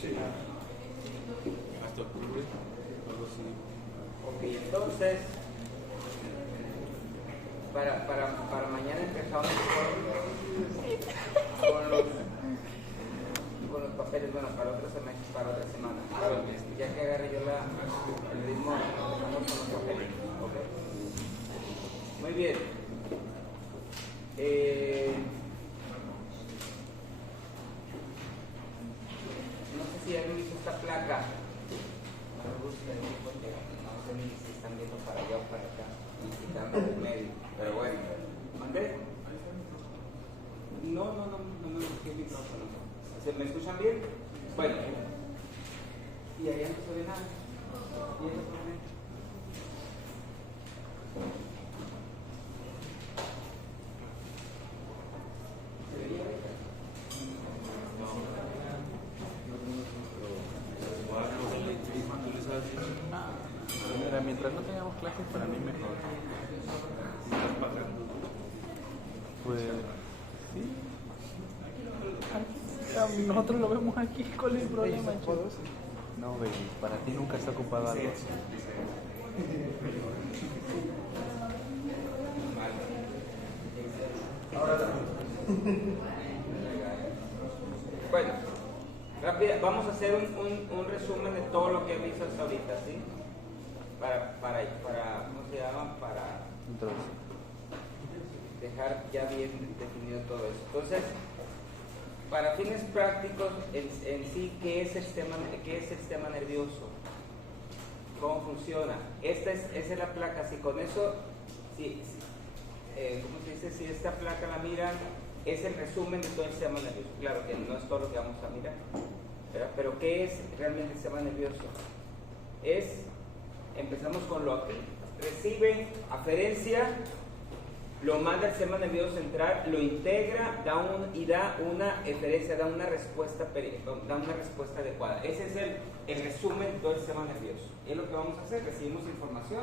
Sí. Hasta octubre, algo así. Ok, entonces, para mañana empezamos con los papeles, bueno, para otra semana. Pero ya que agarre yo el ritmo, empezamos con los papeles. Okay. Muy bien. No sé si alguien hizo esta placa. No me gusta el porque no sé ni si están viendo para allá o para acá, y quitando el medio. Pero bueno, ¿mandé? No me busqué el micrófono. ¿Me escuchan bien? Bueno. Y allá no se ve nada. Y allá no se ve nada. ¿Se veía ahorita? Mira, mientras no tengamos clases, para mí mejor. Pues, sí. Nosotros lo vemos aquí, ¿cuál es el problema? No, baby, para ti nunca está ocupado algo. Bueno, vamos a hacer un resumen de todo lo que he visto hasta ahorita, ¿sí? Para ¿cómo se llama? Para dejar ya bien definido todo eso. Entonces, para fines prácticos, en sí, ¿qué es el sistema nervioso? ¿Cómo funciona? Esa es la placa. Si con eso, ¿cómo se dice? Si esta placa la miran, es el resumen de todo el sistema nervioso. Claro que no es todo lo que vamos a mirar, ¿verdad? Pero ¿qué es realmente el sistema nervioso? Empezamos con lo aquí. Recibe aferencia, lo manda al sistema nervioso central, lo integra, da una eferencia, da una respuesta adecuada. Ese es el resumen de todo el sistema nervioso. Es lo que vamos a hacer. Recibimos información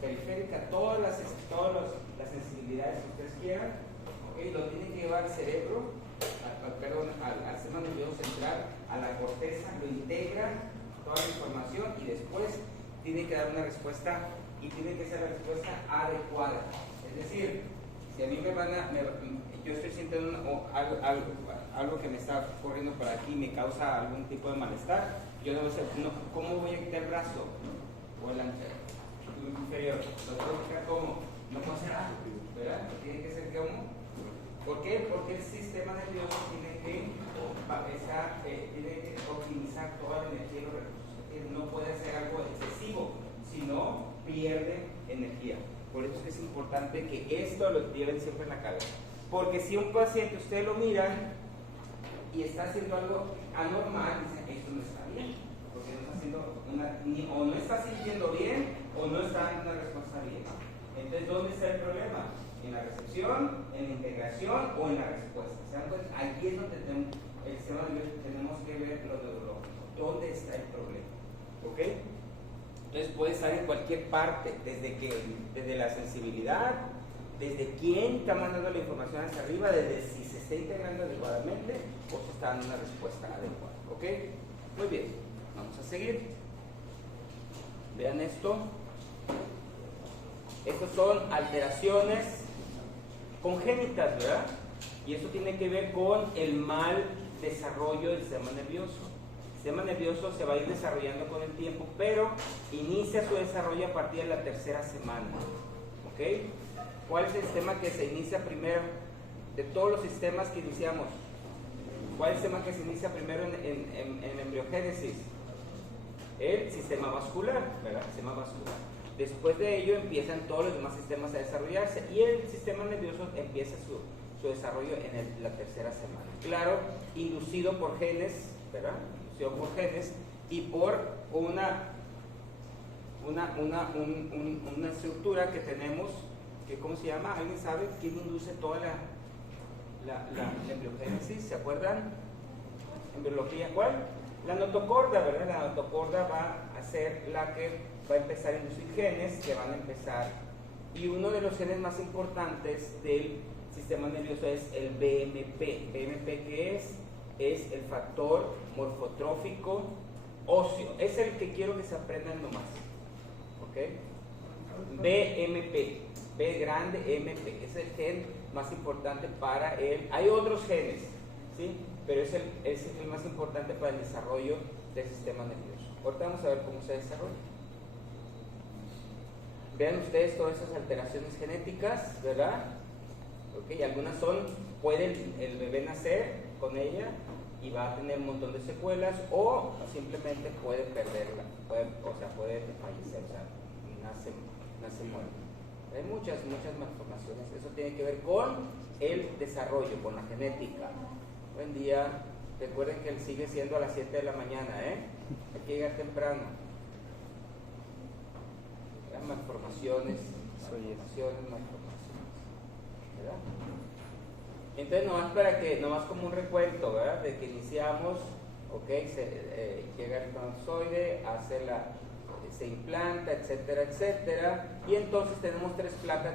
periférica, todas las sensibilidades que ustedes quieran, ¿okay? Lo tienen que llevar al cerebro, al sistema nervioso central, a la corteza, lo integra toda la información y después tiene que dar una respuesta, y tiene que ser la respuesta adecuada. Es decir, si a mí yo estoy sintiendo algo que me está corriendo por aquí y me causa algún tipo de malestar, yo debo ser, ¿cómo voy a quitar el brazo? O el inferior. ¿Lo puedo quitar cómo? No puedo hacer algo, ¿verdad? Tiene que ser como. ¿Por qué? Porque el sistema nervioso tiene que optimizar toda la energía y los recursos. No puede hacer algo excesivo, sino pierde energía. Por eso es importante que esto lo lleven siempre en la cabeza. Porque si un paciente ustedes lo miran y está haciendo algo anormal, dicen, esto no está bien. Porque no está haciendo o no está sintiendo bien o no está dando una respuesta bien. Entonces, ¿dónde está el problema? ¿En la recepción, en la integración o en la respuesta? ¿Se dan cuenta? Aquí es donde el sistema nervioso tenemos que ver lo neurológico. ¿Dónde está el problema? ¿Ok? Entonces puede estar en cualquier parte, desde la sensibilidad, desde quién está mandando la información hacia arriba, desde si se está integrando adecuadamente o si está dando una respuesta adecuada. ¿Ok? Muy bien, vamos a seguir. Vean esto. Estas son alteraciones congénitas, ¿verdad? Y eso tiene que ver con el mal desarrollo del sistema nervioso. El sistema nervioso se va a ir desarrollando con el tiempo, pero inicia su desarrollo a partir de la tercera semana. ¿Ok? ¿Cuál es el sistema que se inicia primero? De todos los sistemas que iniciamos, ¿cuál es el sistema que se inicia primero en embriogénesis? El sistema vascular, ¿verdad? El sistema vascular. Después de ello empiezan todos los demás sistemas a desarrollarse y el sistema nervioso empieza su desarrollo en la tercera semana. Claro, inducido por genes, ¿verdad? Por genes y por una estructura que tenemos, que ¿cómo se llama? ¿Alguien sabe quién induce toda la embriogénesis? ¿Se acuerdan? En biología, ¿cuál? La notocorda, ¿verdad? La notocorda va a ser la que va a empezar a inducir genes que van a empezar, y uno de los genes más importantes del sistema nervioso es el BMP. ¿BMP qué es? es el factor morfotrófico óseo. Es el que quiero que se aprendan nomás. ¿Ok? BMP, B grande, MP. Es el gen más importante para él. Hay otros genes, ¿sí? Pero es el más importante para el desarrollo del sistema nervioso. Ahorita vamos a ver cómo se desarrolla. Vean ustedes todas esas alteraciones genéticas, ¿verdad? ¿Okay? Algunas puede el bebé nacer con ella y va a tener un montón de secuelas, o simplemente puede perderla, puede fallecer, o sea, nace muerto. Hay muchas malformaciones. Eso tiene que ver con el desarrollo, con la genética. Buen día. Recuerden que él sigue siendo a las 7 de la mañana, ¿eh? Hay que llegar temprano. Malformaciones, ¿verdad? Entonces, nomás como un recuento, ¿verdad? De que iniciamos, ok, llega el espermatozoide, se implanta, etcétera, etcétera, y entonces tenemos tres placas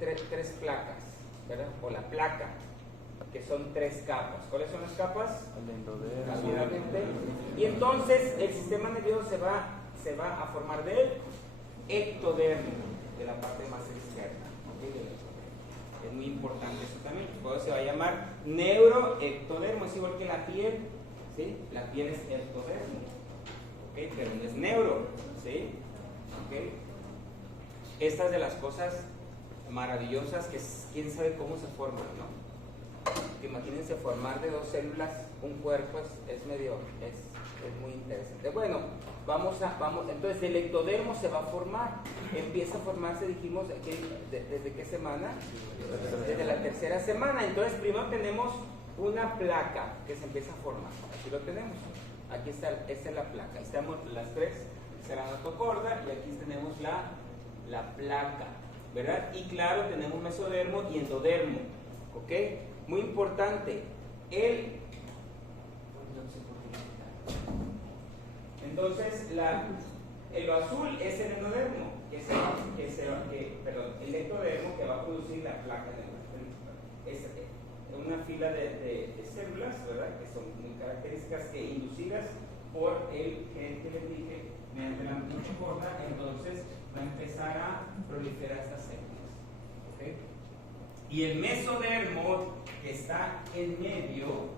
tres placas, ¿verdad? O la placa, que son tres capas. ¿Cuáles son las capas? El endodermo. Rápidamente. Y entonces el sistema nervioso se va a formar del ectodermo, de la parte más externa. ¿Okay? Es muy importante eso también. Por eso se va a llamar neuroectodermo, es igual que la piel, ¿sí? La piel es ectodermo, ¿okay? Pero no es neuro, ¿sí? ¿Okay? Estas de las cosas maravillosas que quién sabe cómo se forman, ¿no? Que imagínense formar de dos células un cuerpo, es muy interesante. Bueno, vamos, entonces el ectodermo se va a formar, empieza a formarse, dijimos, ¿desde qué semana? Desde la tercera semana. Entonces primero tenemos una placa que se empieza a formar, aquí lo tenemos, aquí está, esta es la placa, ahí estamos las tres, ceranotocorda, y aquí tenemos la placa, ¿verdad? Y claro, tenemos mesodermo y endodermo, ¿ok? Muy importante, entonces lo azul es el endodermo, el ectodermo que va a producir la placa es una fila de células, ¿verdad? Que son muy características que inducidas por el gen que les dije mediante la mesocorda, entonces va a empezar a proliferar estas células, ¿okay? Y el mesodermo que está en medio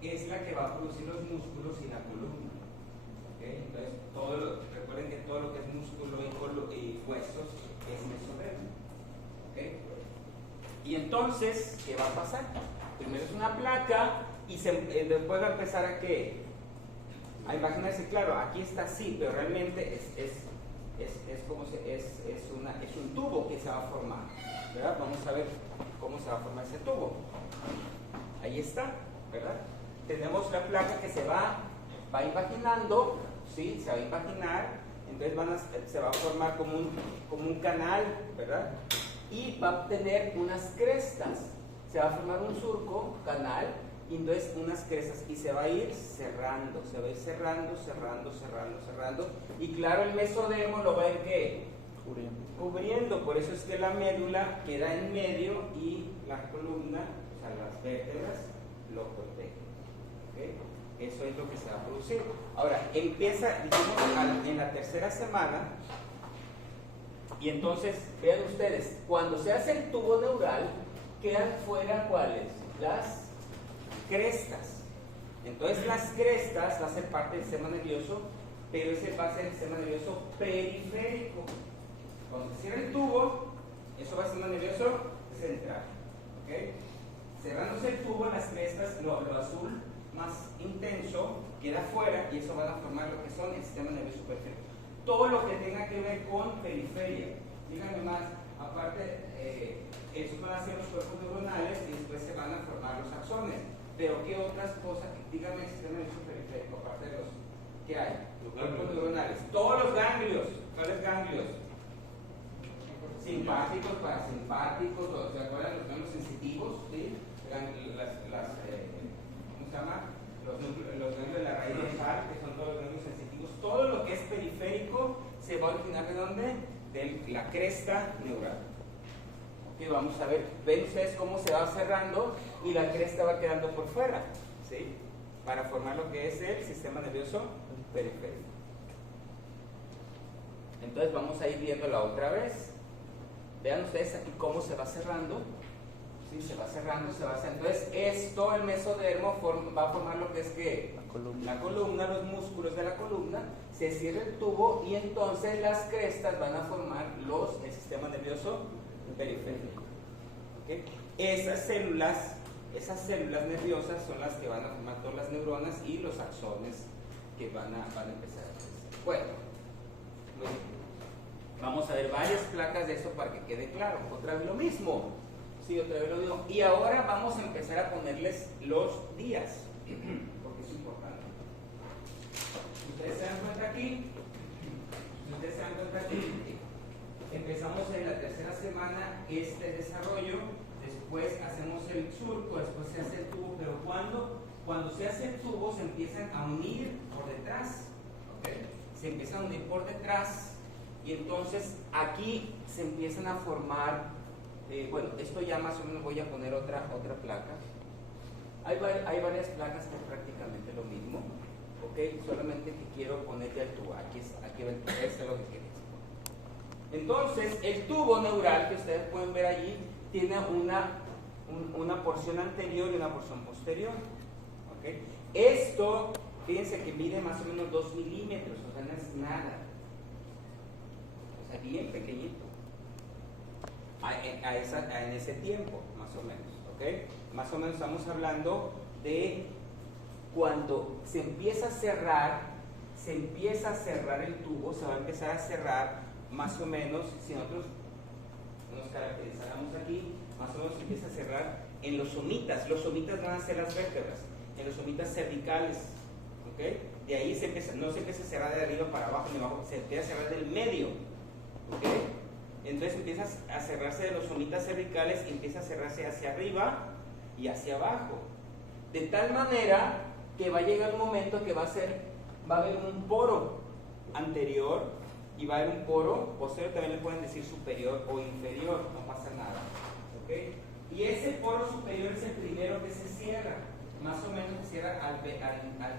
es la que va a producir los músculos y la columna. ¿Okay? Entonces, recuerden que todo lo que es músculo y huesos es mesodermo. ¿Okay? Y entonces, ¿qué va a pasar? Primero es una placa y después va a empezar a ¿qué? A imaginarse, claro, aquí está así, pero realmente es un tubo que se va a formar, ¿verdad? Vamos a ver cómo se va a formar ese tubo. Ahí está, ¿verdad? Tenemos la placa que se va imaginando, ¿sí? Se va a imaginar, entonces se va a formar como un canal, ¿verdad? Y va a tener unas crestas, se va a formar un surco, canal, y entonces unas crestas, y se va a ir cerrando, cerrando, y claro, el mesodermo lo va a ir ¿qué? Cubriendo, por eso es que la médula queda en medio y la columna, o sea, las vértebras, lo protegen. ¿Okay? Eso es lo que se va a producir. Ahora, empieza, dijimos, en la tercera semana, y entonces, vean ustedes, cuando se hace el tubo neural, quedan fuera ¿cuáles? Las crestas. Entonces, las crestas va a ser parte del sistema nervioso, pero ese va a ser el sistema nervioso periférico. Cuando se cierra el tubo, eso va a ser sistema nervioso central. ¿Okay? Cerrándose el tubo, las crestas, lo azul más intenso queda fuera, y eso van a formar lo que son el sistema nervioso periférico. Todo lo que tenga que ver con periferia. Díganme más, aparte, esos van a ser los cuerpos neuronales y después se van a formar los axones. Pero ¿qué otras cosas? Díganme el sistema nervioso periférico, aparte de los que hay. Los cuerpos neuronales. Todos los ganglios. ¿Cuáles ganglios? Simpáticos, parasimpáticos, ¿se acuerdan los ganglios sensitivos? ¿Sí? ¿Cómo se llama? Los ganglios de la raíz dorsal, que son todos los ganglios sensitivos. Todo lo que es periférico se va a originar ¿de dónde? De la cresta neural. ¿Ok? que vamos a ver. Ven ustedes cómo se va cerrando y la cresta va quedando por fuera, ¿sí? Para formar lo que es el sistema nervioso periférico. Entonces vamos a ir viéndola otra vez. Vean ustedes aquí cómo se va cerrando. Sí, se va cerrando, se va cerrando. Entonces esto, el mesodermo, va a formar lo que es que la columna, los músculos de la columna, se cierra el tubo y entonces las crestas van a formar el sistema nervioso periférico. ¿Okay? Esas células nerviosas son las que van a formar todas las neuronas y los axones que van a empezar a crecer. Bueno, muy bien. Vamos a ver varias placas de esto para que quede claro. Otra vez lo mismo. Sí, otra vez lo mismo. Y ahora vamos a empezar a ponerles los días, porque es importante. Ustedes se dan cuenta aquí. Empezamos en la tercera semana este desarrollo. Después hacemos el surco, después se hace el tubo. Pero cuando se hace el tubo se empiezan a unir por detrás. ¿Okay? Se empiezan a unir por detrás. Y entonces aquí se empiezan a formar, bueno, esto ya más o menos voy a poner otra placa. Hay varias placas que es prácticamente lo mismo, ¿ok? Solamente que quiero ponerle el tubo. Aquí va el tubo, eso es lo que quería. Entonces, el tubo neural que ustedes pueden ver allí tiene una porción anterior y una porción posterior, ¿ok? Esto, fíjense que mide más o menos 2 milímetros, o sea, no es nada. Bien pequeñito en ese tiempo, más o menos, ¿ok? Más o menos estamos hablando de cuando se empieza a cerrar el tubo, se va a empezar a cerrar más o menos, si nosotros nos caracterizáramos aquí, más o menos se empieza a cerrar en los somitas. Los somitas van a ser las vértebras, en los somitas cervicales, ¿ok? De ahí no se empieza a cerrar de arriba para abajo, ni abajo, se empieza a cerrar del medio. ¿Okay? Entonces empieza a cerrarse de los somitas cervicales y empieza a cerrarse hacia arriba y hacia abajo, de tal manera que va a llegar un momento que va a haber un poro anterior y va a haber un poro posterior, también le pueden decir superior o inferior, no pasa nada, ¿okay? Y ese poro superior es el primero que se cierra, más o menos se cierra al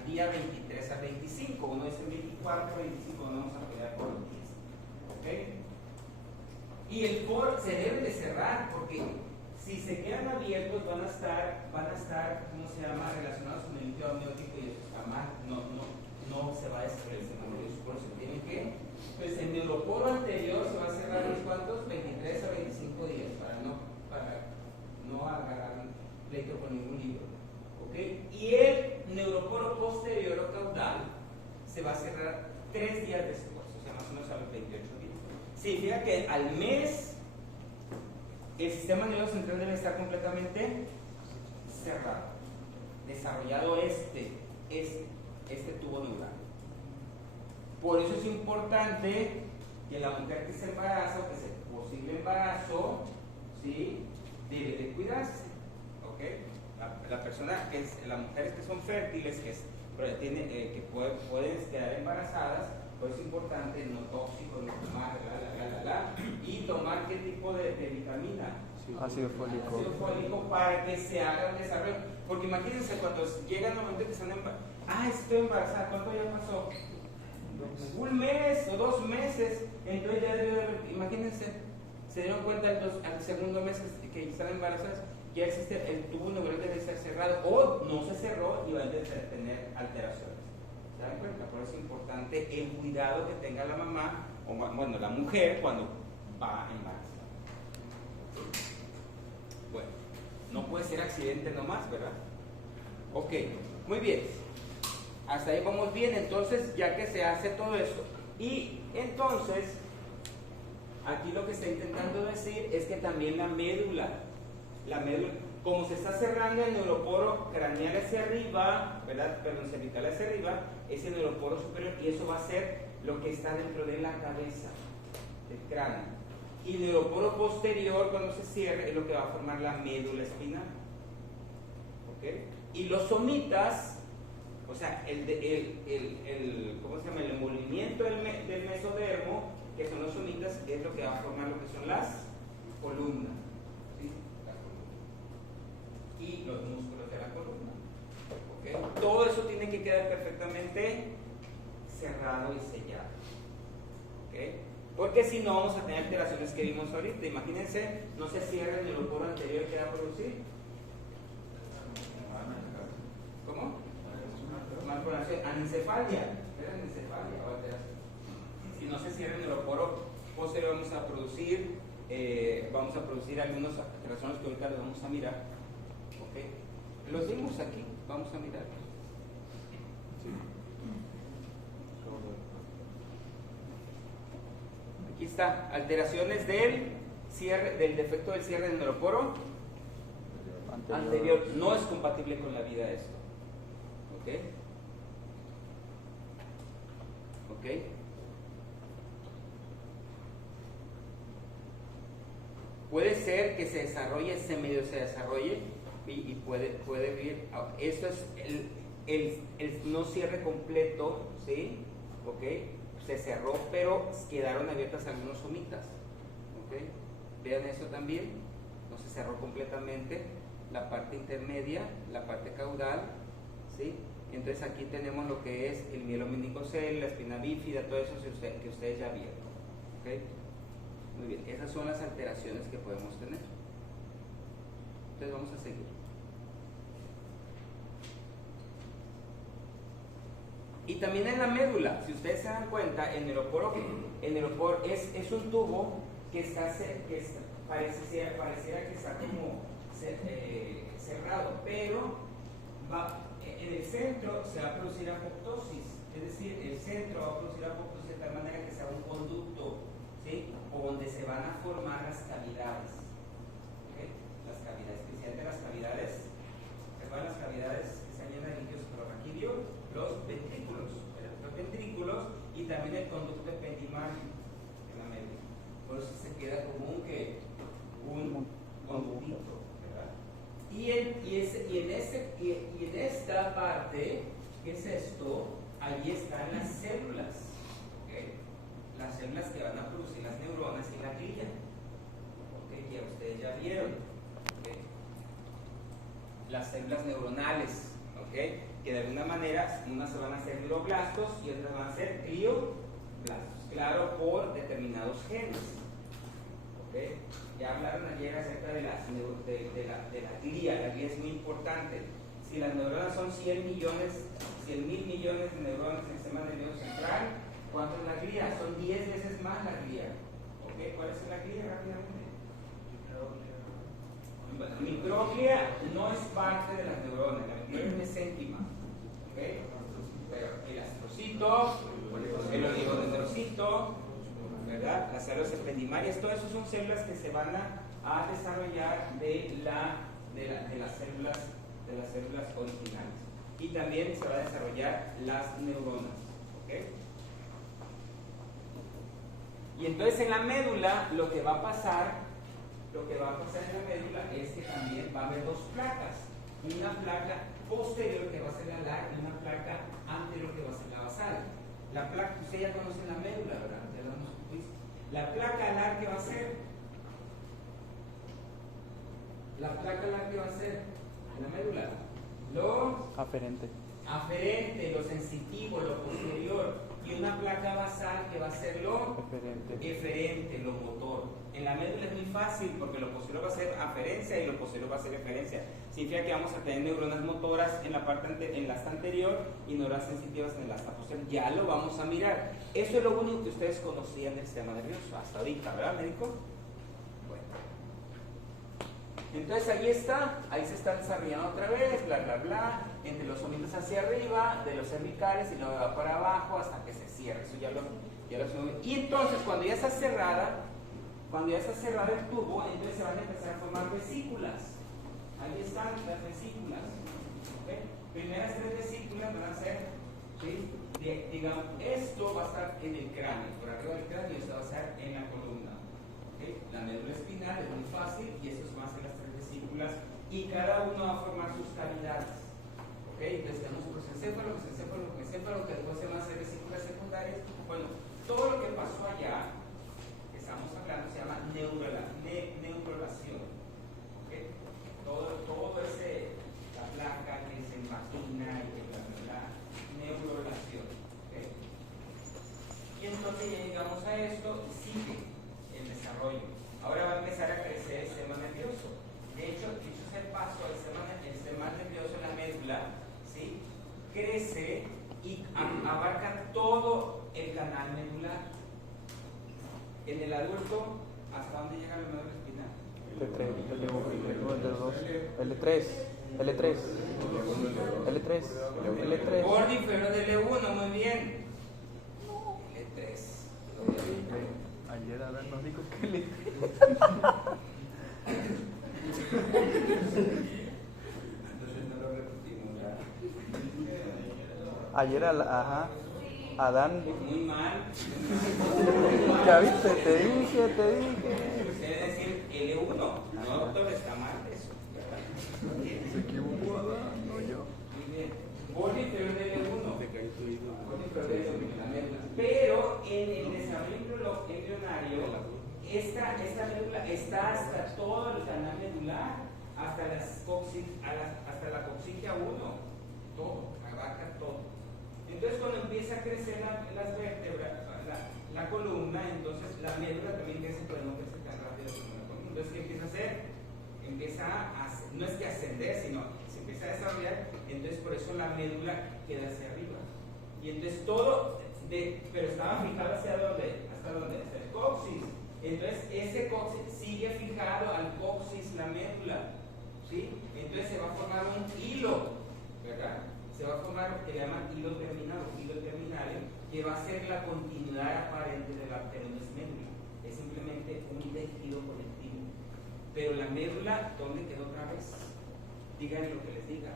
día 23 al 25, uno es el 24, 25, no vamos a pelear por los días. ¿Okay? Y el poro se debe de cerrar porque si se quedan abiertos van a estar ¿cómo se llama? Relacionados con el líquido amniótico y eso está mal, no se va a desarrollar el sistema nervioso, por eso tienen que, pues el neuroporo anterior se va a cerrar unos cuantos, 23 a 25 días para no agarrar pleito con ningún libro, ¿okay? Y el neuroporo posterior o caudal se va a cerrar 3 días después, o sea más o menos a los 28 días. Significa que al mes el sistema nervioso central debe estar completamente cerrado, desarrollado este tubo neural. Por eso es importante que la mujer que se embaraza o que es el posible embarazo, ¿sí? Debe de cuidarse, ¿ok? La persona que es, las mujeres que son fértiles, que pueden quedar embarazadas, pues es importante no tóxico, no tomar, y tomar qué tipo de vitamina. Ácido fólico. Ácido fólico para que se haga el desarrollo. Porque imagínense cuando llega el momento que están embarazadas, estoy embarazada, ¿cuánto ya pasó? Un mes o 2 meses. Entonces ya debió de haber, imagínense, se dieron cuenta al segundo mes que están embarazadas, ya existe el tubo neural debe estar cerrado o no se cerró y va a tener alteraciones. ¿Se dan cuenta? Por eso es importante el cuidado que tenga la mamá, o bueno, la mujer cuando va embarazada. Bueno, no puede ser accidente nomás, ¿verdad? Ok, muy bien. Hasta ahí vamos bien, entonces ya que se hace todo eso. Y entonces, aquí lo que está intentando decir es que también la médula, como se está cerrando el neuroporo craneal hacia arriba, ¿verdad? Perdón, cervical hacia arriba, es el neuroporo superior y eso va a ser lo que está dentro de la cabeza, del cráneo. Y el neuroporo posterior, cuando se cierre, es lo que va a formar la médula espinal. ¿Ok? Y los somitas, o sea, ¿cómo se llama? El movimiento del mesodermo, que son los somitas, es lo que va a formar lo que son las columnas. los músculos de la columna. ¿Okay? Todo eso tiene que quedar perfectamente cerrado y sellado. ¿Okay? Porque si no vamos a tener alteraciones que vimos ahorita. Imagínense, no se cierra el neuroporo anterior que va a producir. ¿Cómo? Malformación, anencefalia. ¿Era anencefalia o alteración? Si no se cierra el neuroporo posterior vamos a producir algunas alteraciones que ahorita les vamos a mirar. ¿Okay? Los vimos aquí, vamos a mirarlos. Aquí está, alteraciones del defecto del cierre del neuroporo anterior. No es compatible con la vida esto. ¿Ok? ¿Ok? Puede ser que se desarrolle, se desarrolle y puede vivir. Esto es el no cierre completo, ¿sí? ¿Ok? Se cerró, pero quedaron abiertas algunas somitas. ¿Ok? Vean eso también. No se cerró completamente la parte intermedia, la parte caudal, ¿sí? Entonces aquí tenemos lo que es el mielo meninocele, la espina bífida, todo eso que ustedes ya vieron. ¿Ok? Muy bien, esas son las alteraciones que podemos tener. Entonces vamos a seguir. Y también en la médula, si ustedes se dan cuenta, el neuroporo es un tubo que pareciera que está como cerrado, pero en el centro se va a producir apoptosis, es decir, el centro va a producir apoptosis de tal manera que sea un conducto, ¿sí? O donde se van a formar las cavidades. ¿Okay? Las cavidades, especialmente las cavidades, ¿recuerdan las cavidades que se llaman líquidos clorraquídeo? Los ventrículos y también el conducto ependimario en la médula. Por eso se queda como un conductito, ¿verdad? Y en esta parte, ¿qué es esto? Allí están las células, ¿okay? Las células que van a producir las neuronas y la glia, ¿okay? Que ustedes ya vieron, ¿okay? Las células neuronales, ¿okay? Que de alguna manera unas se van a hacer neuroblastos y otras van a ser glioblastos, claro, por determinados genes. ¿Okay? Ya hablaron ayer acerca de la glia. La glia es muy importante. Si las neuronas son 100 mil millones de neuronas en el sistema nervioso central, ¿cuánto es la glia? Son 10 veces más la glia. ¿Okay? ¿Cuál es la glia rápidamente? Bueno, la microglia no es parte de las neuronas, la microglia es mesénquima. ¿Okay? Pero el astrocito, el oligodendrocito, ¿verdad? Las células ependimarias, todo eso son células que se van a desarrollar de las células originales. Y también se va a desarrollar las neuronas. ¿Okay? Y entonces en la médula lo que va a pasar en la médula es que también va a haber dos placas. Una placa posterior que va a ser la alar y una placa anterior que va a ser la basal. La placa, ustedes ya conocen la médula, ¿verdad? Ya lo hemos visto. La placa alar que va a ser en la médula lo Aferente, lo sensitivo, lo posterior, y una placa basal que va a ser lo eferente, lo motor. En la médula es muy fácil porque lo posterior va a ser aferencia y lo posterior va a ser eferencia. Significa que vamos a tener neuronas motoras en la asta anterior y neuronas sensitivas en la asta posterior. Ya lo vamos a mirar. Eso es lo único que ustedes conocían del sistema nervioso hasta ahorita, ¿verdad, médico? Bueno. Entonces ahí se está desarrollando otra vez, bla, bla, bla, entre los omitos hacia arriba, de los cervicales y luego va para abajo hasta que se cierre. Eso ya lo y entonces cuando ya está cerrada el tubo, entonces se van a empezar a formar vesículas. Ahí están las vesículas. ¿Okay? Primeras 3 vesículas van a ser, ¿sí? Digamos, esto va a estar en el cráneo, por arriba del cráneo, y esto va a estar en la columna. ¿Okay? La médula espinal es muy fácil y eso van a ser las 3 vesículas y cada uno va a formar sus cavidades. ¿Okay? Entonces tenemos prosencéfalo, que después se van a hacer vesículas secundarias. Bueno, todo lo que pasó allá, que estamos hablando, se llama neurulación. ¿Okay? Todo ese desarrollo. Ahora va a empezar a crecer el sistema nervioso. De hecho, dicho sea el paso, el sistema nervioso en la médula, ¿sí?, crece y abarca todo el canal medular. En el adulto, ¿hasta dónde llega la médula espinal? L3, L3, L3, L3. Borde inferior del L1, muy bien. L3. Ayer Adán nos dijo que L3. Entonces no lo repetimos, ¿verdad? Ayer, ajá, Adán. Muy mal. Ya viste, te dije. Debe decir L1. No, doctor, está mal eso. Se equivocó Adán, no yo. Muy bien. Borde inferior del L1. Borde inferior del L1, la médula. Pero en el desarrollo embrionario, esta médula está hasta todo el canal medular, hasta la coxigia 1. Todo, abarca todo. Entonces, cuando empieza a crecer las vértebras, la columna, entonces la médula también crece, pero no crece tan rápido como la columna. Entonces, ¿qué empieza a hacer? No es que ascender, sino se empieza a desarrollar. Entonces, por eso la médula queda hacia arriba. Y entonces pero estaba fijado ¿hasta dónde? Hasta el coxis. Entonces, ese coxis sigue fijado al coxis, la médula, ¿sí? Entonces se va a formar un hilo, ¿verdad? Se va a formar lo que llaman hilo terminal, que va a ser la continuidad aparente de la pteronis médula. Es simplemente un tejido conectivo. Pero la médula, ¿dónde quedó otra vez? Digan lo que les diga.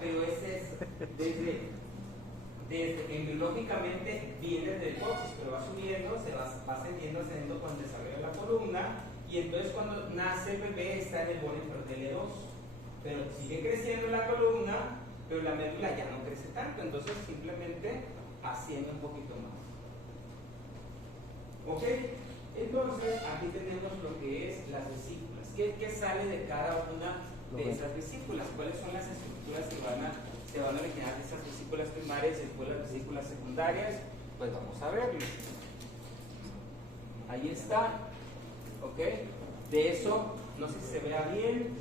Pero ese es desde embriológicamente viene desde el coxis, pero va subiendo, va ascendiendo con el desarrollo de la columna, y entonces cuando nace el bebé está en el borde inferior del L2, pero sigue creciendo la columna, pero la médula ya no crece tanto, entonces simplemente asciende un poquito más. ¿Ok? Entonces aquí tenemos lo que es las vesículas. ¿Qué sale de cada una de esas vesículas? ¿Cuáles son las estructuras que se van a originar de esas vesículas primarias y después las vesículas secundarias? Pues vamos a verlo. Ahí está. ¿Ok? De eso, no sé si se vea bien.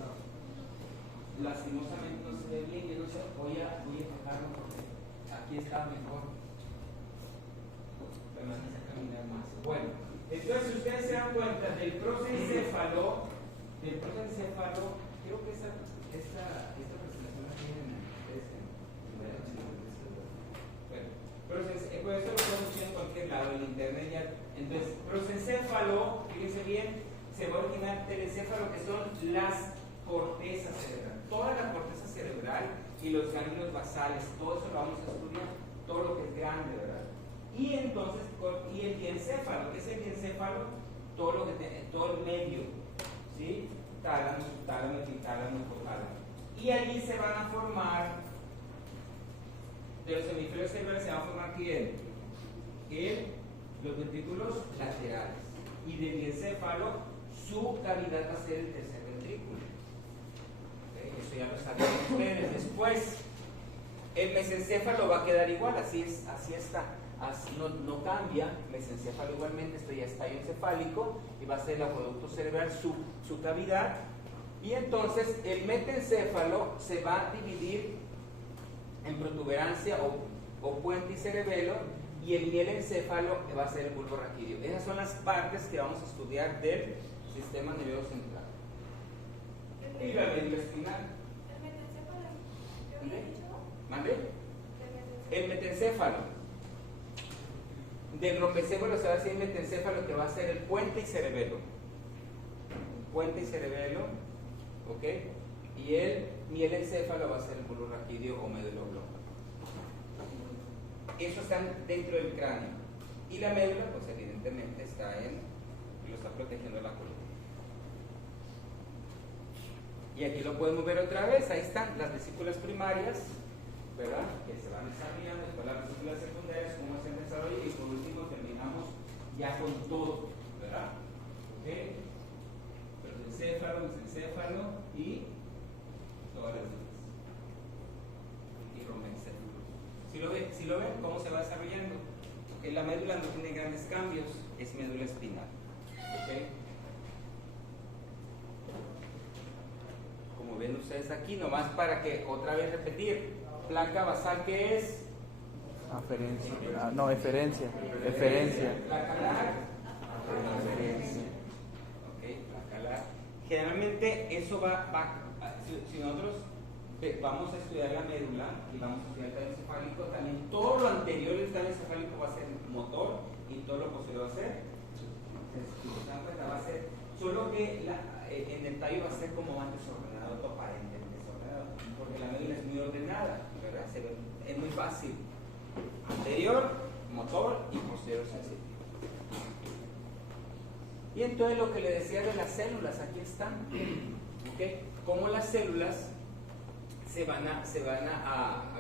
Lastimosamente no se ve bien. Yo no sé, voy a tocarlo porque aquí está mejor. Permanece a caminar más. Bueno, entonces si ustedes se dan cuenta del prosencéfalo, creo que esta presentación la tienen bueno, pues esto lo podemos ver en cualquier lado, en internet ya. Entonces, prosencéfalo, fíjense bien, se va a originar telencéfalo, que son las cortezas cerebrales, toda la corteza cerebral y los ganglios basales, todo eso lo vamos a estudiar, todo lo que es grande, ¿verdad? Y entonces, y el diencéfalo, ¿qué es el diencéfalo? Todo el medio, ¿sí? Tálamo, subtálamo, epitálamo, hipotálamo. Y allí se van a formar, de los hemisferios cerebrales se va a formar ¿quién? Los ventrículos laterales. Y del diencéfalo, su cavidad va a ser el tercer ventrículo. ¿Okay? Eso ya lo sabían ustedes. Después, el mesencéfalo va a quedar igual, así está. Así no cambia, mesencéfalo igualmente, esto ya es tallo encefálico y va a ser el acueducto cerebral, su cavidad. Y entonces el metencéfalo se va a dividir en protuberancia o puente y cerebelo, y el mielencéfalo va a ser el bulbo raquídeo. Esas son las partes que vamos a estudiar del sistema nervioso central. Y la médula espinal. ¿El metencéfalo? ¿Qué había dicho? ¿Mande? El metencéfalo. Del rompecéfalo se va a hacer el metencéfalo, que va a ser el puente y cerebelo. Puente y cerebelo, ¿ok? Y el mielencéfalo va a ser el bulbo raquídeo o médula oblonga. Esos están dentro del cráneo. Y la médula, pues evidentemente lo está protegiendo la columna. Y aquí lo podemos ver otra vez, ahí están las vesículas primarias, ¿verdad? Que se van desarrollando, después las vesículas secundarias, cómo se desarrollan, y por último terminamos ya con todo, ¿verdad? ¿Ok? Prosencéfalo, mesencéfalo y todas las demás. Y romencéfalo. ¿Sí lo ven cómo se va desarrollando? ¿Ok? la médula no tiene grandes cambios, es médula espinal. ¿Okay? Como ven ustedes aquí, nomás para que otra vez repetir, placa basal, ¿qué es? Aferencia. No, eferencia. Eferencia. Placa lar. Referencia. Ok, placa lar. Generalmente eso si nosotros vamos a estudiar la médula y vamos a estudiar el tallo encefálico, también todo lo anterior del tallo encefálico va a ser motor y todo lo posterior va a ser, si se dan cuenta, va a ser, solo que en el tallo va a ser como más desordenado, aparentemente desordenado, porque la médula es muy ordenada, ¿verdad? Es muy fácil. Anterior, motor y posterior sensitivo. Y entonces lo que le decía de las células, aquí están. ¿Okay? Cómo las células se van a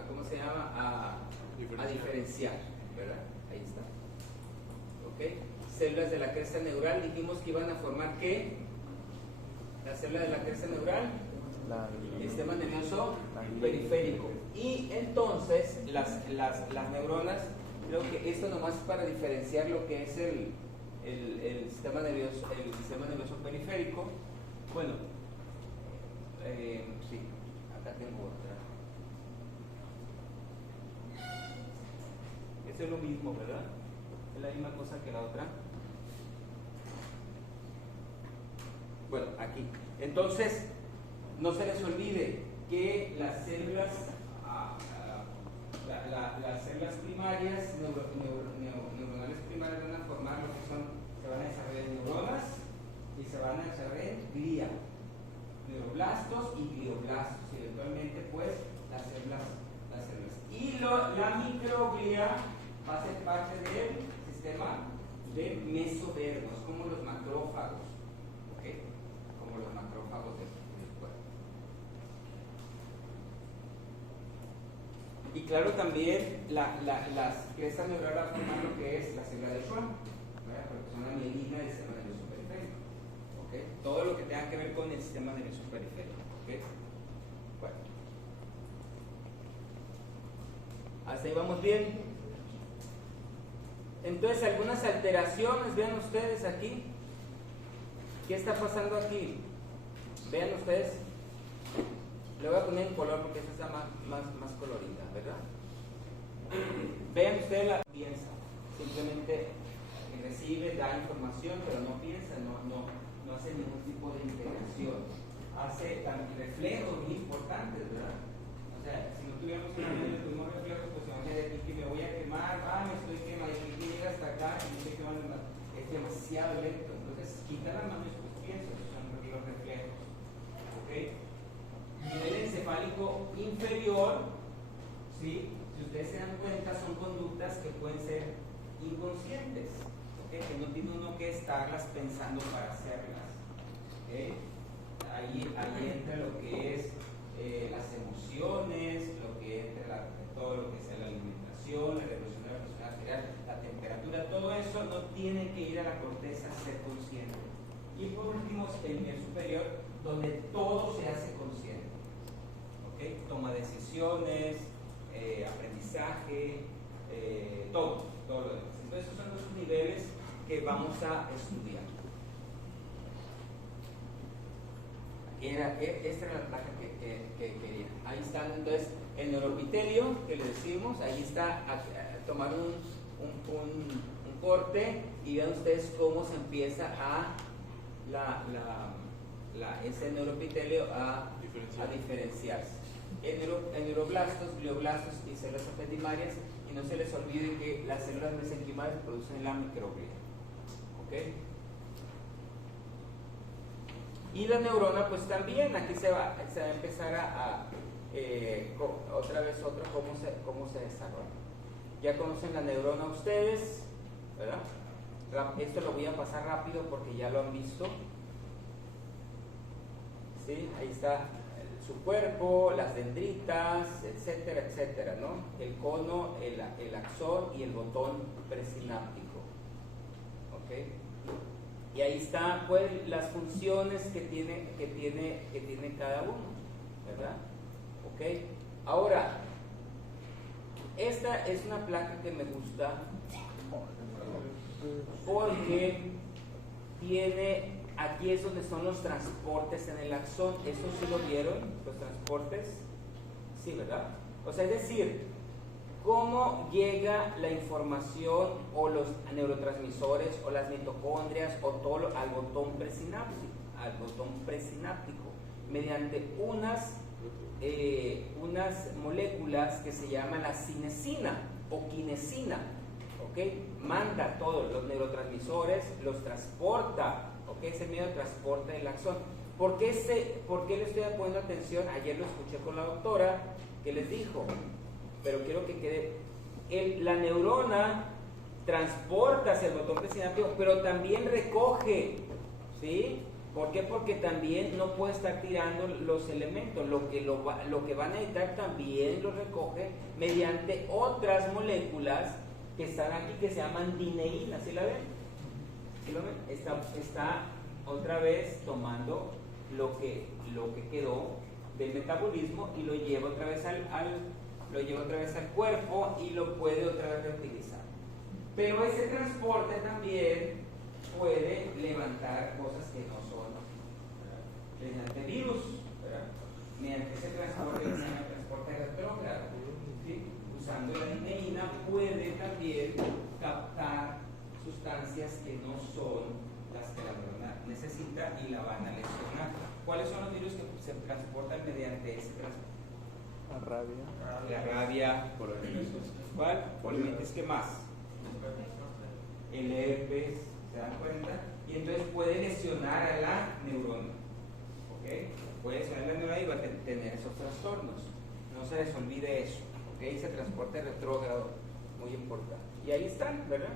¿cómo se llama? A diferenciar, ¿verdad? Ahí está. ¿Okay? Células de la cresta neural, dijimos que iban a formar ¿qué? La célula de la cresta neural, el sistema nervioso periférico. Y entonces las neuronas, creo que esto nomás es para diferenciar lo que es el sistema nervioso periférico. Bueno, sí, acá tengo otra. Eso es lo mismo, ¿verdad? Es la misma cosa que la otra. Bueno, aquí. Entonces, no se les olvide que las células, las células primarias, neuronales primarias van a formar lo que se van a desarrollar en neuronas y se van a desarrollar en glía, neuroblastos y glioblastos, y eventualmente pues las células. Y la microglía va a ser parte del sistema de mesodermos, como los macrófagos, ¿okay? Como los macrófagos del cuerpo. Y claro, también las crestas neurales van a formar lo que es la célula de Schwann, ¿verdad? Porque son la mielina del sistema nervioso periférico. ¿Okay? Todo lo que tenga que ver con el sistema nervioso periférico. ¿Okay? Bueno. Hasta ahí vamos bien. Entonces, algunas alteraciones, vean ustedes aquí. ¿Qué está pasando aquí? Vean ustedes. Le voy a poner en color porque esa está más colorida, ¿verdad? Vean ustedes la piensa. Simplemente recibe, da información, pero no piensa, no hace ningún tipo de integración. Hace reflejos muy importantes, ¿verdad? O sea, si no tuviéramos una mente, tuvimos reflejos, pues vamos a decir que me voy a quemar, me estoy quemando, y aquí llega hasta acá y me estoy quemando más. Es demasiado lento. Entonces, quita la mano y después pienso, esos son los reflejos. ¿Ok? Nivel encefálico inferior, ¿sí? Si ustedes se dan cuenta, son conductas que pueden ser inconscientes, ¿okay? Que no tiene uno que estarlas pensando para hacerlas. ¿Okay? Ahí entra lo que es las emociones, lo que entra todo lo que sea la alimentación, la regulación de la presión arterial, la temperatura, todo eso no tiene que ir a la corteza a ser consciente. Y por último, el nivel superior, donde todo se hace consciente. ¿Okay? Toma decisiones, aprendizaje, todo lo demás. Entonces, esos son los niveles que vamos a estudiar. Esta era la placa que quería. Ahí están, entonces, el neuroepitelio, que le decimos, ahí está, tomar un corte y vean ustedes cómo se empieza ese neuroepitelio a diferenciarse. En neuroblastos, glioblastos y células apendimarias, y no se les olvide que las células mesenquimales producen la microglía. ¿Okay? Y la neurona, pues también, aquí se va a empezar otra vez cómo se desarrolla. Ya conocen la neurona ustedes, ¿verdad? Esto lo voy a pasar rápido porque ya lo han visto. ¿Sí? Ahí está su cuerpo, las dendritas, etcétera, etcétera, ¿no? El cono, el axón y el botón presináptico. ¿Ok? Y ahí están pues las funciones que tiene cada uno, ¿verdad? ¿Ok? Ahora, esta es una placa que me gusta porque tiene, aquí es donde son los transportes en el axón. ¿Eso sí lo vieron? ¿Los transportes? Sí, ¿verdad? O sea, es decir, cómo llega la información o los neurotransmisores o las mitocondrias o todo al botón presináptico mediante unas moléculas que se llaman la cinesina o quinesina, ¿ok? Manda todos los neurotransmisores, los transporta, ¿ok? Es el medio de transporte del axón. ¿Por qué le estoy poniendo atención? Ayer lo escuché con la doctora que les dijo, pero quiero que quede, la neurona transporta hacia el botón presináptico, pero también recoge, ¿sí? ¿Por qué? Porque también no puede estar tirando los elementos, lo que van a necesitar también lo recoge mediante otras moléculas que están aquí que se llaman dineína. ¿Sí la ven? ¿Sí lo ven? Está otra vez tomando lo que quedó del metabolismo y lo lleva otra vez al cuerpo y lo puede otra vez reutilizar. Pero ese transporte también puede levantar cosas que no son, mediante virus, ¿verdad? Mediante ese transporte que se llama transporte retrógrado, ¿sí? Usando la dineína puede también captar sustancias que no son las que la neurona necesita y la van a lesionar. ¿Cuáles son los virus que se transportan mediante ese transporte? La rabia, ¿cuál? Poliomielitis, ¿qué más? El herpes, ¿se dan cuenta? Y entonces puede lesionar a la neurona, ¿ok? Puede lesionar a la neurona y va a tener esos trastornos. No se les olvide eso, ¿ok? Ese transporte retrógrado, muy importante. Y ahí están, ¿verdad?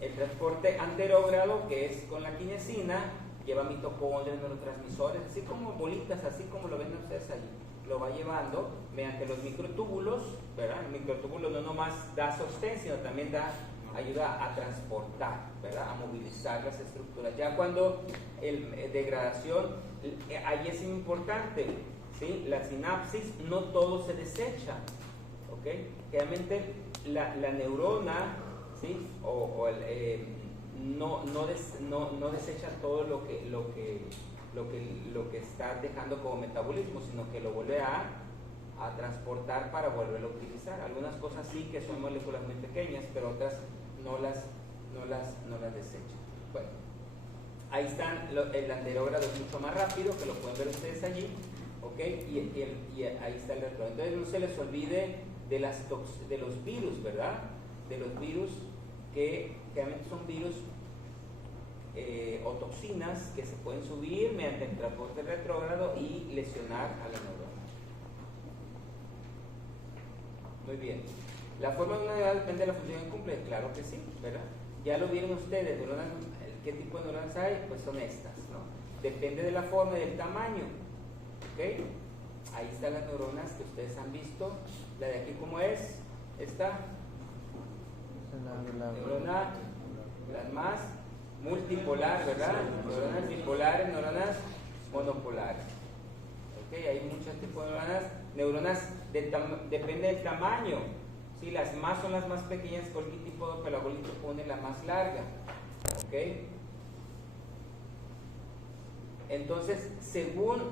El transporte anterógrado, que es con la quinesina, lleva mitocondrias, neurotransmisores, así como bolitas, así como lo ven ustedes allí. Lo va llevando mediante los microtúbulos, ¿verdad? El microtúbulo no nomás da sostén, sino también ayuda a transportar, ¿verdad? A movilizar las estructuras. Ya cuando degradación, ahí es importante, ¿sí? La sinapsis, no todo se desecha, ¿ok? Realmente la neurona, ¿sí? No desecha todo lo que está dejando como metabolismo, sino que lo vuelve a transportar para volverlo a utilizar. Algunas cosas sí que son moléculas muy pequeñas, pero otras no las desecha. Bueno, ahí están. El anterógrado es mucho más rápido, que lo pueden ver ustedes allí, ¿ok? Y ahí está el retrógrado. Entonces no se les olvide de los virus, ¿verdad? De los virus que realmente son virus o toxinas que se pueden subir mediante el transporte retrógrado y lesionar a la neurona. Muy bien. ¿La forma de una neurona depende de la función que cumple? Claro que sí, ¿verdad? Ya lo vieron ustedes, ¿qué tipo de neuronas hay? Pues son estas, ¿no? Depende de la forma y del tamaño, ¿ok? Ahí están las neuronas que ustedes han visto. La de aquí, ¿cómo es? Esta neurona, las más multipolar, ¿verdad? Neuronas bipolares, neuronas monopolares. ¿Ok? Hay muchos tipos de neuronas. Depende del tamaño. ¿Sí? Las más son las más pequeñas, cualquier tipo de pelabolito pone la más larga. ¿Ok? Entonces, según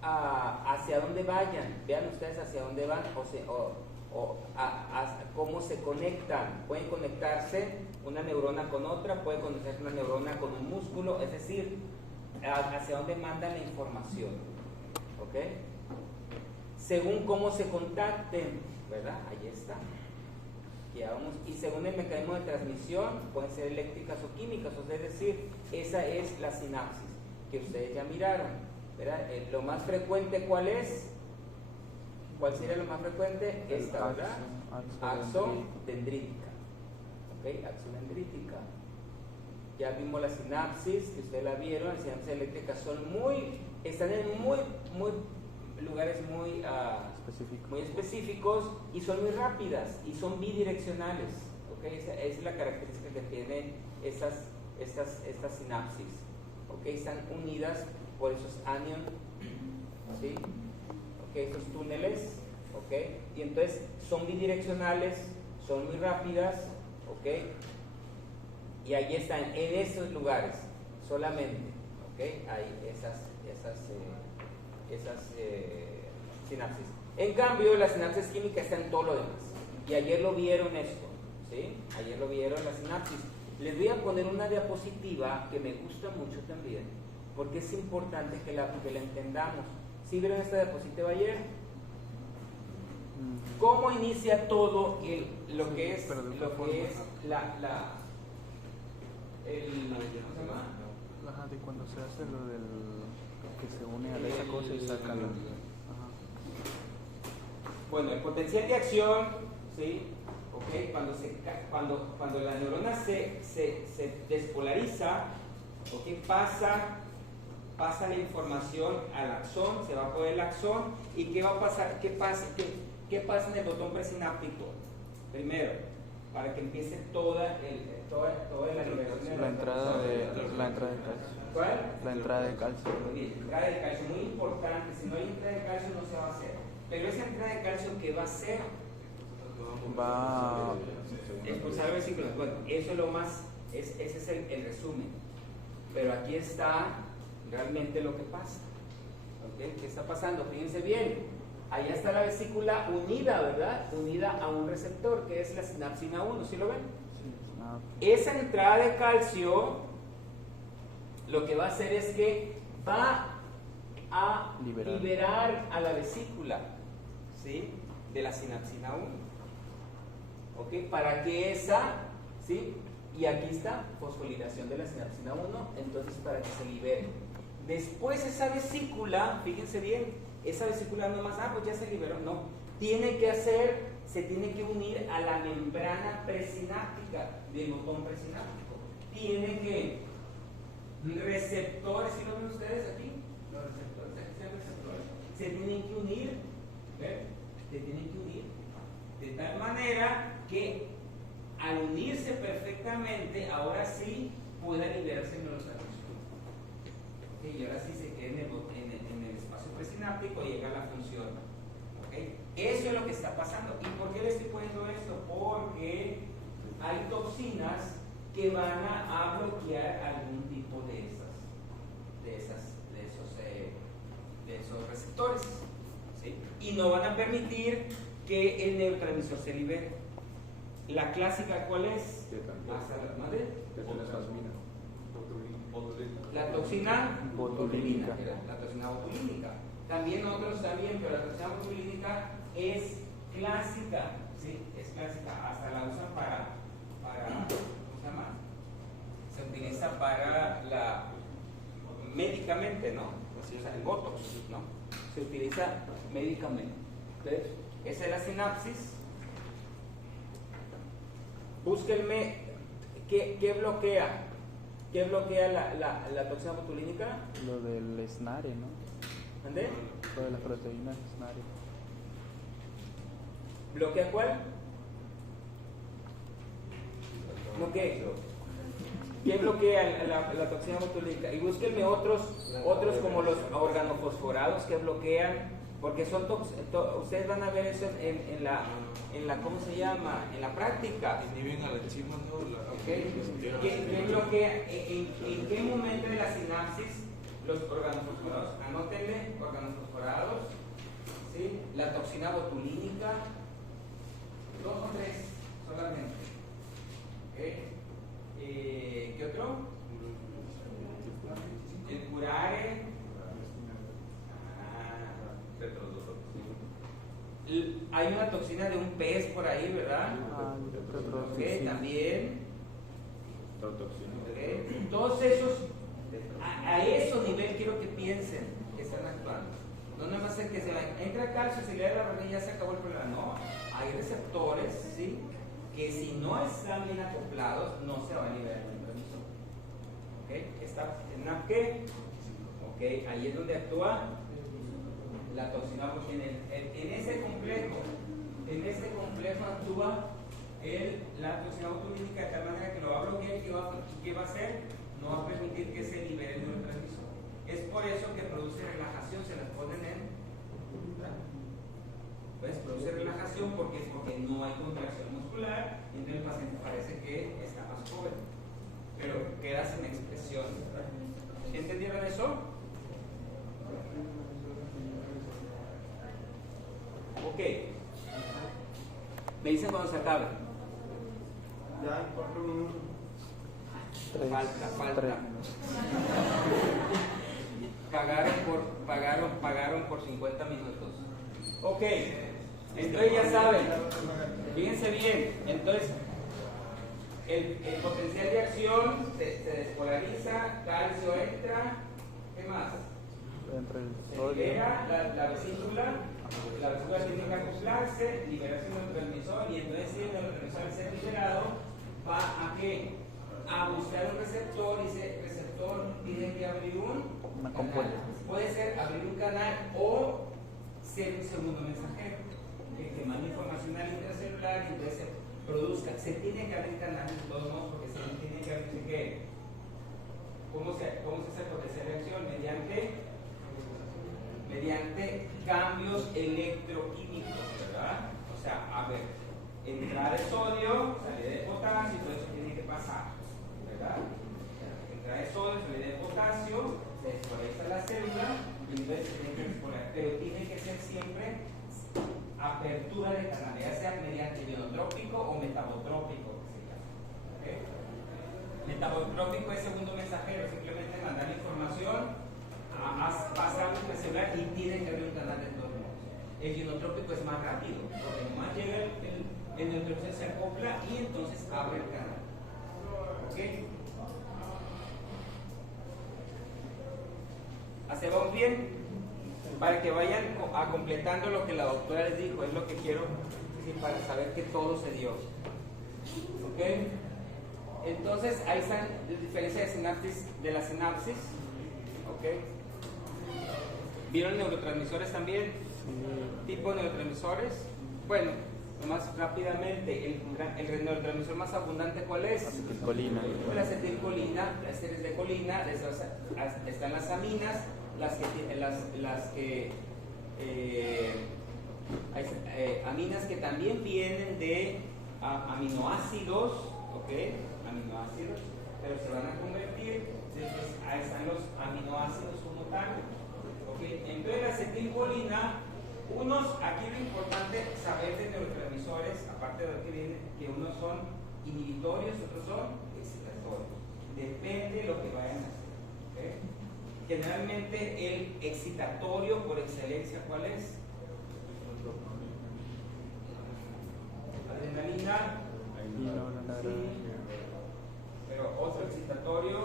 hacia dónde vayan, vean ustedes hacia dónde van cómo se conectan. Pueden conectarse una neurona con otra, puede conectarse una neurona con un músculo, es decir, hacia dónde mandan la información, ¿ok? Según cómo se contacten, ¿verdad? Ahí está. Ya vamos. Y según el mecanismo de transmisión, pueden ser eléctricas o químicas, es decir, esa es la sinapsis que ustedes ya miraron, ¿verdad? Lo más frecuente, ¿cuál es? ¿Cuál sería lo más frecuente? Esta, ¿verdad? Axodendrítica. ¿Ok? Axodendrítica. Ya vimos la sinapsis, que ustedes la vieron. Las sinapsis eléctricas están en lugares muy específicos y son muy rápidas y son bidireccionales. ¿Ok? Esa es la característica que tienen estas sinapsis. ¿Ok? Están unidas por esos anions, ¿sí? ¿Ok? Estos túneles, ¿ok? Y entonces son bidireccionales, son muy rápidas, ¿ok? Y ahí están, en esos lugares solamente, ¿ok? Hay esas sinapsis. En cambio, la sinapsis química está en todo lo demás. Y ayer lo vieron esto, ¿sí? Ayer lo vieron la sinapsis. Les voy a poner una diapositiva que me gusta mucho también, porque es importante que la entendamos. ¿Sí vieron esta diapositiva ayer? ¿Cómo inicia todo lo que es ¿cómo se llama? Ajá, de cuando se hace lo del que se une a esa cosa y sacan. Ajá. Bueno, el potencial de acción, ¿sí? ¿Okay? Cuando la neurona se despolariza, ¿okay? pasa la información al axón, se va a poner el axón, y ¿qué va a pasar? ¿Qué pasa en el botón presináptico? Primero, para que empiece toda la liberación de La entrada de calcio. ¿Cuál? La entrada de calcio. Muy bien, entrada de calcio, muy importante. Si no hay entrada de calcio no se va a hacer. Pero esa entrada de calcio, ¿qué va a hacer? Va a expulsar vesículas. Bueno, eso es lo más, ese es el resumen. Pero aquí está realmente lo que pasa. ¿Okay? ¿Qué está pasando? Fíjense bien. Allá está la vesícula unida, ¿verdad? Unida a un receptor que es la sinapsina 1. ¿Sí lo ven? sí. Esa entrada de calcio lo que va a hacer es que va a liberar a la vesícula, ¿sí? De la sinapsina 1. ¿Ok? Para que esa, ¿sí? Y aquí está, fosforilación de la sinapsina 1, entonces para que se libere. Después esa vesícula, fíjense bien, esa vesícula no más, pues ya se liberó, no. Se tiene que unir a la membrana presináptica del botón presináptico. Tiene que receptores, ¿sí lo ven ustedes aquí? Los receptores, aquí están receptores. Se tienen que unir, ¿ven? Se tienen que unir de tal manera que al unirse perfectamente, ahora sí pueda liberarse el neurotransmisor. Y ahora sí se quede en el espacio presináptico y llega a la función. ¿Okay? Eso es lo que está pasando. ¿Y por qué le estoy poniendo esto? Porque hay toxinas que van a bloquear algún tipo de esos receptores, ¿sí? Y no van a permitir que el neurotransmisor se libere. La clásica, ¿cuál es? La toxina botulínica. La toxina botulínica. También otros también, pero la toxina botulínica es clásica, ¿sí? Es clásica. Hasta la usan para ¿cómo se llama? Se utiliza para médicamente, ¿no? Se usa el botox, ¿no? Se utiliza médicamente. Entonces, esa es la sinapsis. Búsquenme qué bloquea. ¿Qué bloquea la toxina botulínica? Lo del SNARE, ¿no? ¿Dónde? Lo de las proteínas SNARE. ¿Bloquea cuál? ¿No qué? ¿Qué bloquea la toxina botulínica? Y búsquenme otros como los organofosforados que bloquean, porque son ustedes van a ver eso en la ¿cómo se llama? En la práctica. Inhiben a la enzima, ¿no? ¿Qué bloquea? ¿En qué momento de la sinapsis los organofosforados? Anótenle, organofosforados, ¿sí? La toxina botulínica, 2 o 3 solamente. ¿Okay? ¿Qué otro? El curare. Hay una toxina de un pez por ahí, ¿verdad? Okay, también. Okay. Todos esos, a esos nivel quiero que piensen que están actuando. No nada más es que se entra calcio, se libera la barriga y ya se acabó el problema. No, hay receptores, ¿sí? Que si no están bien acoplados, no se va a liberar el neurotransmisor. ¿Ok? ¿Está en qué? Ok, ahí es donde actúa la toxina botulínica. En ese complejo actúa la toxina botulínica de tal manera que lo va a bloquear y ¿qué va a hacer? No va a permitir que se libere el neurotransmisor. Es por eso que produce relajación, se las ponen pues produce relajación porque no hay contracción muscular. celular y entonces el paciente parece que está más joven, pero queda sin expresión, ¿verdad? ¿Entendieron eso? Ok. Me dicen cuando se acabe. Ya en 4 minutos. Falta. Pagaron por 50 minutos. Ok, entonces ya saben, fíjense bien, entonces el potencial de acción se despolariza, calcio entra, ¿qué más? Entre el Se sodio. libera la vesícula tiene que acoplarse, liberación del neurotransmisor, y entonces si el neurotransmisor al ser liberado va a ¿qué? A buscar un receptor, y ese receptor tiene que abrir Una canal. compuerta. Puede ser abrir un canal o ser un segundo mensajero que manda información al intracelular y entonces se produzca. Se tiene que abrir canales de todos modos porque se tiene que abrir ¿qué? ¿Cómo se hace el potencial de acción? Mediante cambios electroquímicos, ¿verdad? O sea, a ver, entrada de sodio, salida de potasio, todo eso tiene que pasar, ¿verdad? Entrada de sodio, salida de potasio, se despolariza la célula y entonces se tiene que despolarizar, pero tiene que ser siempre apertura de canal, ya sea mediante ionotrópico o metabotrópico, que se llama. ¿Okay? Metabotrópico es segundo mensajero, simplemente mandar información a pasar un celular y tiene que abrir un canal de todos modos. El ionotrópico es más rápido, porque nomás llega el neurotransmisor, se acopla y entonces abre el canal. ¿Ok? ¿Hacia vamos bien? Para que vayan completando lo que la doctora les dijo, es lo que quiero decir para saber que todo se dio. ¿Ok? Entonces, ahí están las diferencias de la sinapsis. ¿Ok? ¿Vieron neurotransmisores también? ¿Tipo de neurotransmisores? Bueno, más rápidamente, el neurotransmisor más abundante, ¿cuál es? Acetilcolina. La acetilcolina, las esteres de colina, están las aminas, aminas que también vienen de aminoácidos, ¿ok? Aminoácidos, pero se van a convertir, ahí están los aminoácidos como tal, ¿ok? Entonces la acetilcolina, aquí lo importante saber de neurotransmisores, aparte de lo que viene, que unos son inhibitorios, otros son excitatorios, depende de lo que vayan a hacer, ¿ok? Generalmente el excitatorio por excelencia, ¿cuál es? Adrenalina. Sí. Pero otro excitatorio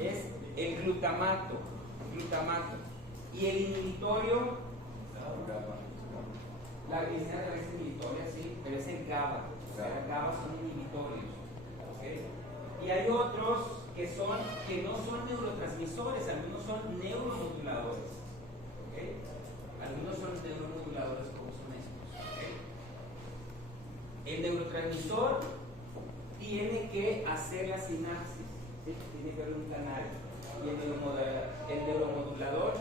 es el glutamato. Y el inhibitorio, la glicina también es inhibitoria, sí, pero es el GABA. O sea, el GABA son inhibitorios. ¿Okay? Y hay otros que no son neurotransmisores, algunos son neuromoduladores. ¿Okay? Algunos son neuromoduladores como son estos. ¿Okay? El neurotransmisor tiene que hacer la sinapsis, ¿sí? Tiene que haber un canal. Y el neuromodulador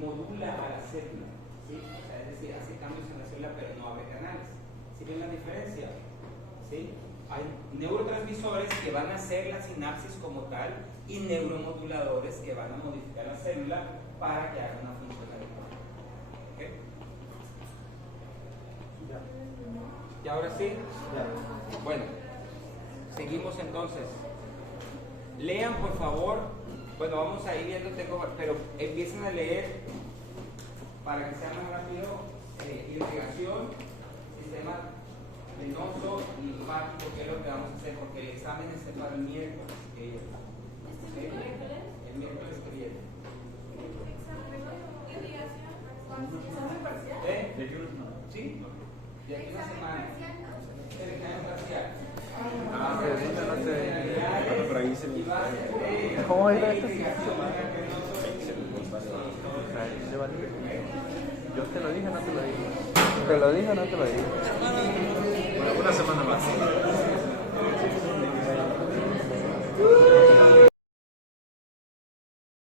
modula a la célula, ¿sí? O sea, es decir, hace cambios en la célula pero no abre canales. ¿Sí ven la diferencia? ¿Sí? Hay neurotransmisores que van a hacer la sinapsis como tal y neuromoduladores que van a modificar la célula para que haga una funcionalidad. ¿Okay? ¿Y ahora sí? Bueno, seguimos entonces. Lean por favor. Bueno, vamos a ir viendo, pero empiecen a leer para que sea más rápido. Irrigación, sistema venoso, linfático, que es lo que vamos a hacer, porque el examen es para el miércoles. ¿Okay? El miércoles que viene. ¿Sí? De aquí una semana. El examen parcial. ¿Cómo era esto? Yo te lo dije, no te lo dije. ¿Te lo dije o no te lo dije? Una semana más.